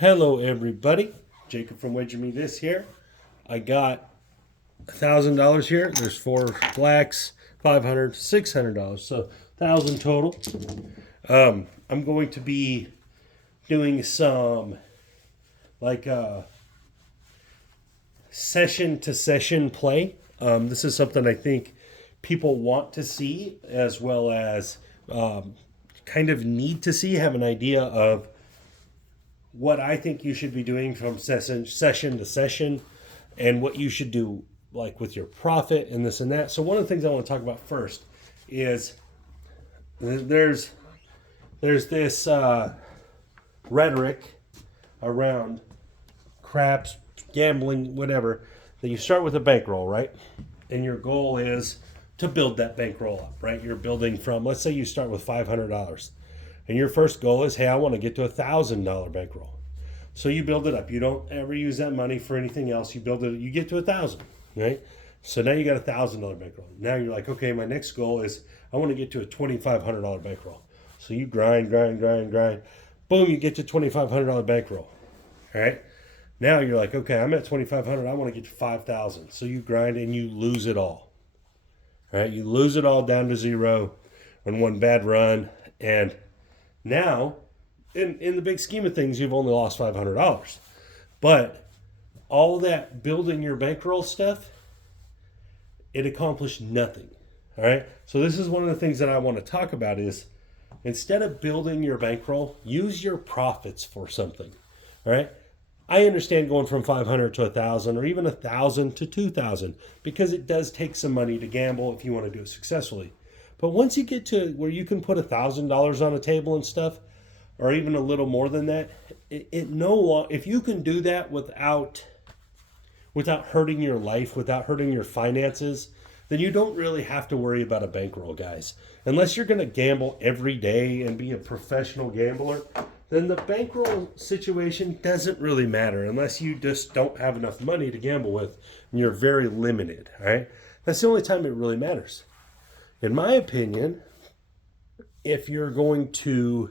Hello, everybody. Jacob from Wager Me This here. I got $1,000 here. There's 4 blacks, $500, $600, so 1,000 total. I'm going to be doing some like session to session play. This is something I think people want to see, as well as kind of need to see, have an idea of what I think you should be doing from session to session, and what you should do like with your profit and this and that. So one of the things I want to talk about first is there's this rhetoric around craps, gambling, whatever, that you start with a bankroll, right? And your goal is to build that bankroll up, right? You're building from, let's say you start with $500. And your first goal is, hey, I want to get to $1,000 bankroll. So you build it up. You don't ever use that money for anything else. You build it, you get to 1,000, right? So now you got $1,000 bankroll. Now you're like, okay, my next goal is I want to get to a $2,500 bankroll. So you grind. Boom, you get to $2,500 bankroll. All right. Now you're like, okay, I'm at $2,500. I want to get to 5,000. So you grind and you lose it all. All right. You lose it all down to zero on one bad run. And now, in the big scheme of things, you've only lost $500. But all that building your bankroll stuff, it accomplished nothing. All right? So this is one of the things that I want to talk about is, instead of building your bankroll, use your profits for something. All right? I understand going from 500 to 1,000, or even 1,000 to 2,000, because it does take some money to gamble if you want to do it successfully. But once you get to where you can put $1,000 on a table and stuff, or even a little more than that, if you can do that without hurting your life, without hurting your finances, then you don't really have to worry about a bankroll, guys. Unless you're going to gamble every day and be a professional gambler, then the bankroll situation doesn't really matter, unless you just don't have enough money to gamble with and you're very limited. All right, that's the only time it really matters. In my opinion, if you're going to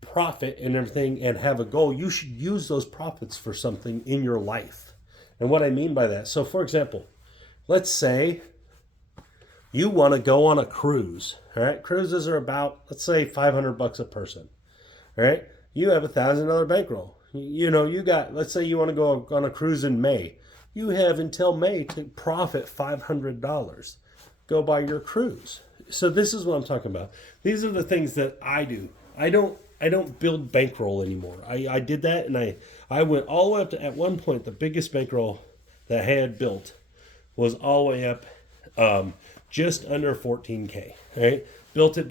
profit and everything and have a goal, you should use those profits for something in your life. And what I mean by that, so for example, let's say you want to go on a cruise. All right, cruises are about, let's say, $500 a person. All right, you have $1,000 bankroll. You got, let's say you want to go on a cruise in May. You have until May to profit $500. Go buy your cruise. So this is what I'm talking about. These are the things that I do. I don't build bankroll anymore. I did that, and I went all the way up to, at one point, the biggest bankroll that I had built was all the way up just under 14K. Right? Built it.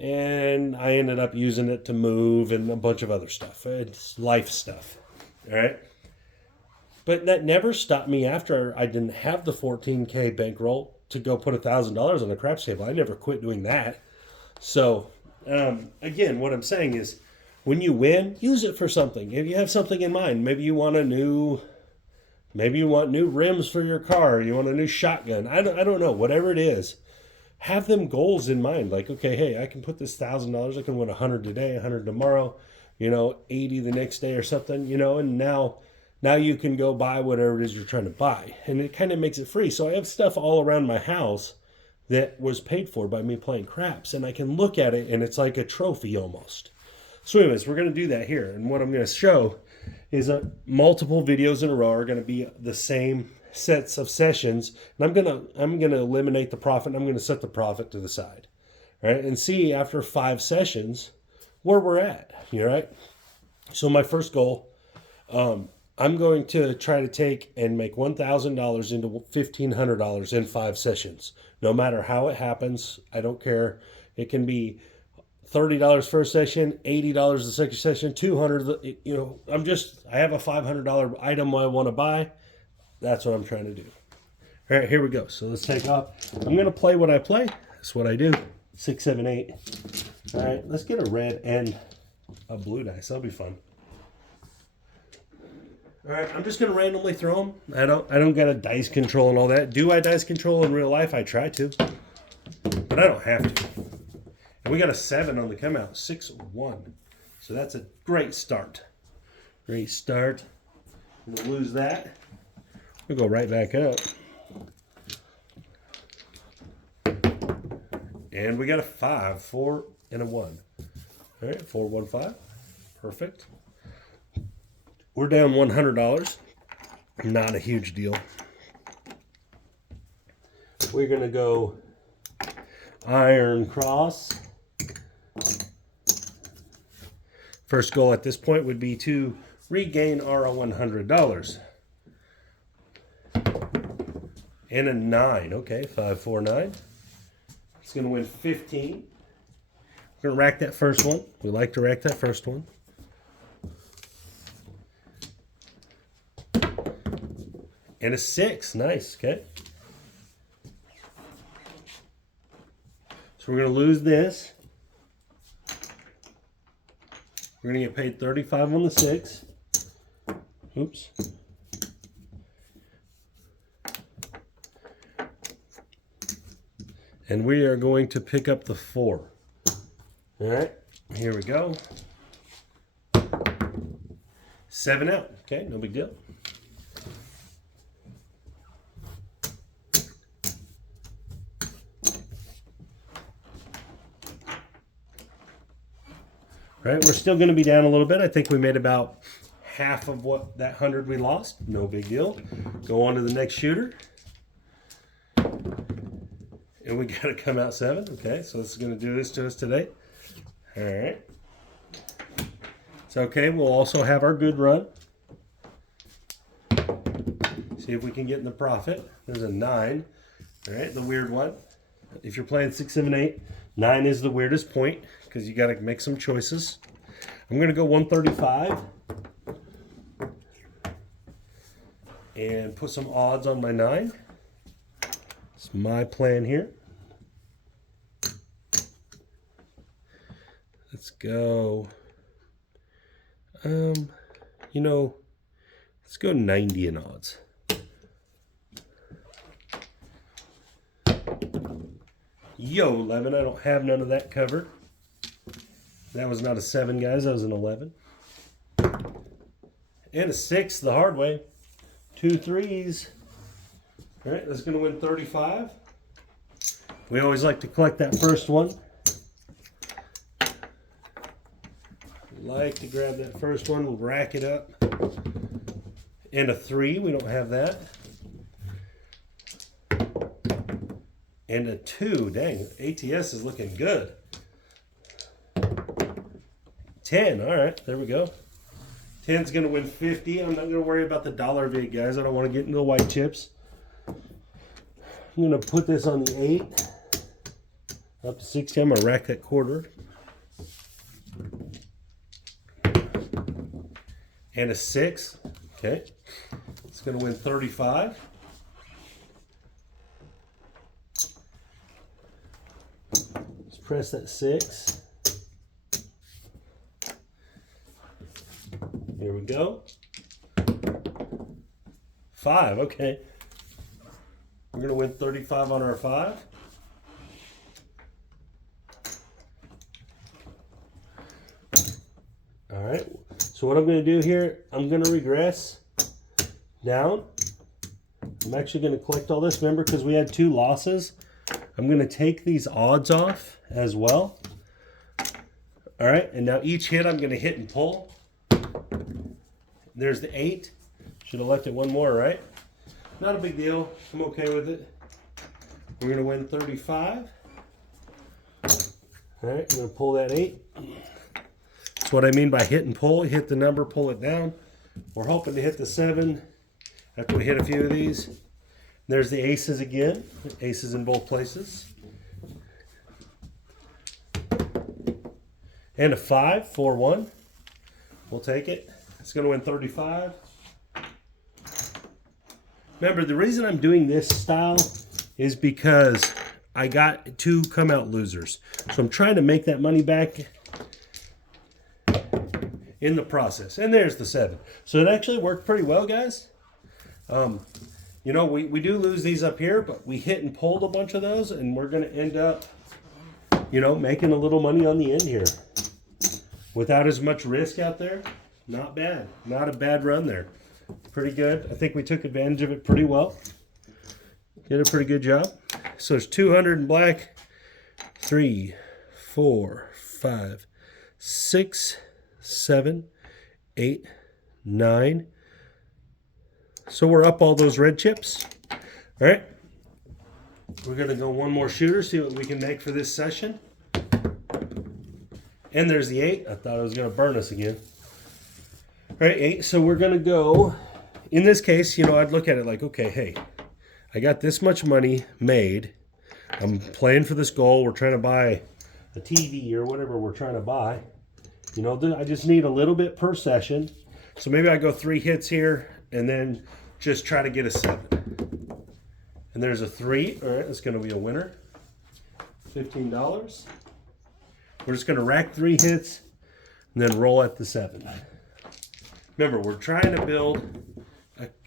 And I ended up using it to move and a bunch of other stuff. It's life stuff. All right. But that never stopped me after I didn't have the 14K bankroll to go put $1,000 on a craps table. I never quit doing that. So, again, what I'm saying is, when you win, use it for something. If you have something in mind, maybe you want new rims for your car. You want a new shotgun. I don't know. Whatever it is, have them goals in mind. Like, okay, hey, I can put this $1,000. I can win 100 today, 100 tomorrow. 80 the next day or something, and now you can go buy whatever it is you're trying to buy. And it kind of makes it free. So I have stuff all around my house that was paid for by me playing craps, and I can look at it and it's like a trophy almost. So anyways, we're going to do that here. And what I'm going to show is multiple videos in a row are going to be the same sets of sessions. And I'm going to eliminate the profit, and I'm going to set the profit to the side. All right? And see after 5 sessions where we're at. Right? So my first goal, I'm going to try to take and make $1,000 into $1,500 in 5 sessions. No matter how it happens, I don't care. It can be $30 first session, $80 the second session, $200. I have a $500 item I want to buy. That's what I'm trying to do. All right, here we go. So let's take off. I'm going to play what I play. That's what I do. 6, 7, 8. All right, let's get a red and a blue dice. That'll be fun. All right, I'm just going to randomly throw them. I don't got a dice control and all that. Do I dice control in real life? I try to, but I don't have to. We got a 7 on the come out, 6-1. So that's a great start. Great start. We'll lose that. We'll go right back up. And we got a 5, 4, and a 1. All right, 4, 1, 5. Perfect. We're down $100. Not a huge deal. We're going to go iron cross. First goal at this point would be to regain our $100. And a 9. Okay, 5, 4, 9. It's going to win 15. We're going to rack that first one. We like to rack that first one. And a 6. Nice. Okay. So we're going to lose this. We're going to get paid 35 on the 6. Oops. And we are going to pick up the 4. All right. Here we go. 7 out. Okay. No big deal. All right, we're still going to be down a little bit. I think we made about half of what that 100 we lost. No big deal. Go on to the next shooter. And we got to come out 7. Okay, so this is going to do this to us today. All right. It's okay. We'll also have our good run. See if we can get in the profit. There's a 9. All right, the weird one. If you're playing 6, 7, 8, 9 is the weirdest point because you got to make some choices. I'm going to go 135 and put some odds on my 9. It's my plan here. Let's go. Let's go 90 in odds. Yo, 11. I don't have none of that covered. That was not a 7, guys. That was an 11. And a 6 the hard way. 2 3s. All right, that's going to win 35. We always like to collect that first one. Like to grab that first one. We'll rack it up. And a 3. We don't have that. And a 2. Dang, ATS is looking good. 10. All right, there we go. 10's going to win 50. I'm not going to worry about the dollar vig, guys. I don't want to get into the white chips. I'm going to put this on the 8. Up to 60. I'm going to rack that quarter. And a 6. Okay. It's going to win 35. Let's press that 6. Here we go. 5. Okay. We're going to win 35 on our 5. All right. So what I'm going to do here, I'm going to regress down. I'm actually going to collect all this. Remember, because we had 2 losses, I'm going to take these odds off as well. All right. And now each hit I'm going to hit and pull. There's the 8. Should have left it one more, right? Not a big deal. I'm okay with it. We're going to win 35. All right, I'm going to pull that 8. That's what I mean by hit and pull. Hit the number, pull it down. We're hoping to hit the 7 after we hit a few of these. There's the aces again. Aces in both places. And a 5, 4, 1. We'll take it. It's going to win 35. Remember, the reason I'm doing this style is because I got 2 come out losers. So I'm trying to make that money back in the process. And there's the 7. So it actually worked pretty well, guys. You know, we do lose these up here, but we hit and pulled a bunch of those, and we're going to end up you know, making a little money on the end here. Without as much risk out there, not bad. Not a bad run there. Pretty good. I think we took advantage of it pretty well. Did a pretty good job. So there's 200 in black. 3, 4, 5, 6, 7, 8, 9. So we're up all those red chips. All right. We're going to go one more shooter, see what we can make for this session. And there's the 8. I thought it was going to burn us again. All right, 8. So we're going to go, in this case, you know, I'd look at it like, okay, hey, I got this much money made. I'm playing for this goal. We're trying to buy a TV or whatever we're trying to buy. You know, I just need a little bit per session. So maybe I go 3 hits here and then just try to get a 7. And there's a 3. All right, that's going to be a winner. $15. We're just going to rack 3 hits and then roll at the 7. Remember, we're trying to build.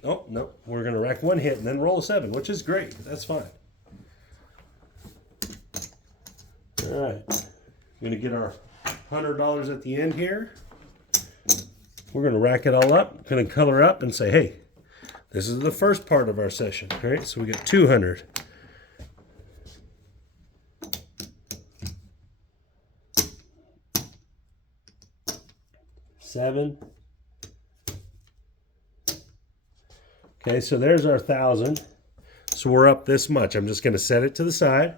Oh, no. We're going to rack 1 hit and then roll a 7, which is great. That's fine. All right. We're going to get our $100 at the end here. We're going to rack it all up. Going to color up and say, hey, this is the first part of our session. All right, so we got 200. $7. Okay, so there's our 1,000. So we're up this much. I'm just going to set it to the side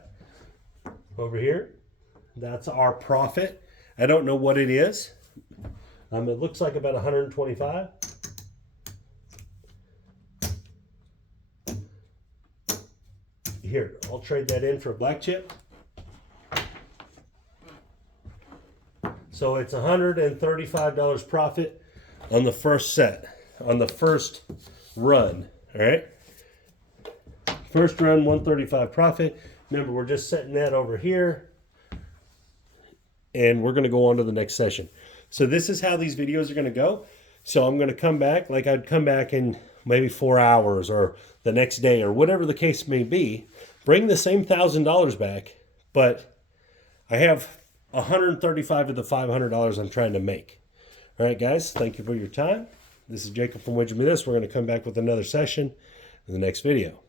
over here. That's our profit. I don't know what it is. It looks like about 125. Here, I'll trade that in for a black chip. So it's $135 profit on the first set, on the first run. All right. First run, 135 profit. Remember, we're just setting that over here. And we're going to go on to the next session. So this is how these videos are going to go. So I'm going to come back, like I'd come back in maybe 4 hours or the next day or whatever the case may be. Bring the same $1,000 back, but I have $135 of the $500 I'm trying to make. All right, guys, thank you for your time. This is Jacob from Wager Me This. We're going to come back with another session in the next video.